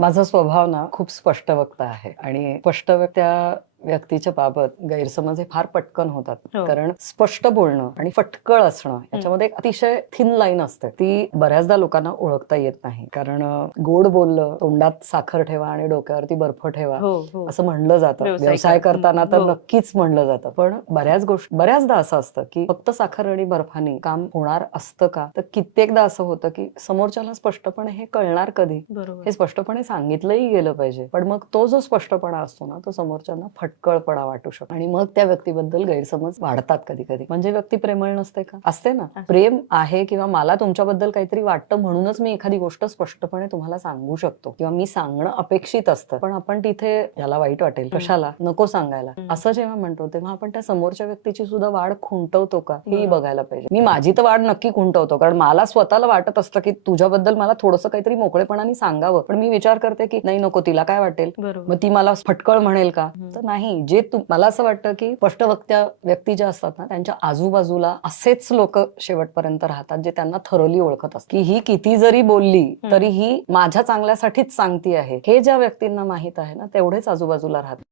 माझा स्वभाव ना खूप स्पष्ट वक्ता आहे आणि स्पष्ट त्या व्यक्तीच्या बाबत गैरसमज हे फार पटकन होतात. हो. कारण स्पष्ट बोलणं आणि फटकळ असणं याच्यामध्ये एक अतिशय थिन लाईन असते, ती बऱ्याचदा लोकांना ओळखता येत नाही. कारण गोड बोललं, तोंडात साखर ठेवा आणि डोक्यावरती बर्फ ठेवा हो. असं म्हणलं जातं. व्यवसाय करताना तर नक्कीच म्हणलं जातं. पण बऱ्याचदा असं असतं की फक्त साखर आणि बर्फाने काम होणार असतं का? तर कित्येकदा असं होतं की समोरच्याला स्पष्टपणे हे कळणार कधी, हे स्पष्टपणे सांगितलंही गेलं पाहिजे. पण मग तो जो स्पष्टपणा असतो ना, तो समोरच्यांना फटकळपणा वाटू शकतो आणि मग त्या व्यक्तीबद्दल गैरसमज वाढतात कधी कधी. म्हणजे व्यक्ती प्रेमळ नसते का? असते ना. प्रेम आहे किंवा मला तुमच्याबद्दल काहीतरी वाटतं म्हणूनच मी एखादी गोष्ट स्पष्टपणे तुम्हाला सांगू शकतो किंवा मी सांगणं अपेक्षित असतं. पण आपण तिथे याला वाईट वाटेल, कशाला नको सांगायला, असं जेव्हा म्हणतो तेव्हा आपण त्या समोरच्या व्यक्तीची सुद्धा वाढ खुंटवतो का हे बघायला पाहिजे. मी माझी तर वाढ नक्की खुंटवतो, कारण मला स्वतःला वाटत असतं की तुझ्याबद्दल मला थोडंसं काहीतरी मोकळेपणाने सांगावं. पण मी विचार करते की नाही, नको, तिला काय वाटेल, मग ती मला फटकळ म्हणेल का? तर नाही. जे मला असं वाटतं की स्पष्टवक्त्या व्यक्ती ज्या असतात ना, त्यांच्या आजूबाजूला असेच लोक शेवटपर्यंत राहतात जे त्यांना थरोली ओळखत असतात की ही किती जरी बोलली तरी ही माझ्या चांगल्यासाठीच सांगती आहे. हे ज्या व्यक्तींना माहित आहे ना, तेवढेच आजूबाजूला राहतात.